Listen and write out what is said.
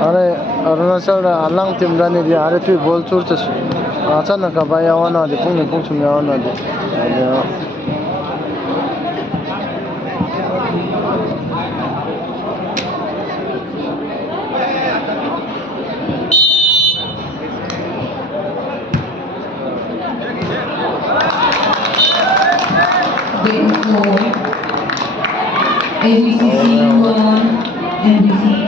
अरे अरुणाचल आलांग तिमरानी दि अरे तु बोल चुरचस अचानक बाय आवाना दि पुंग चुम आवाना दि ABC 1 NBC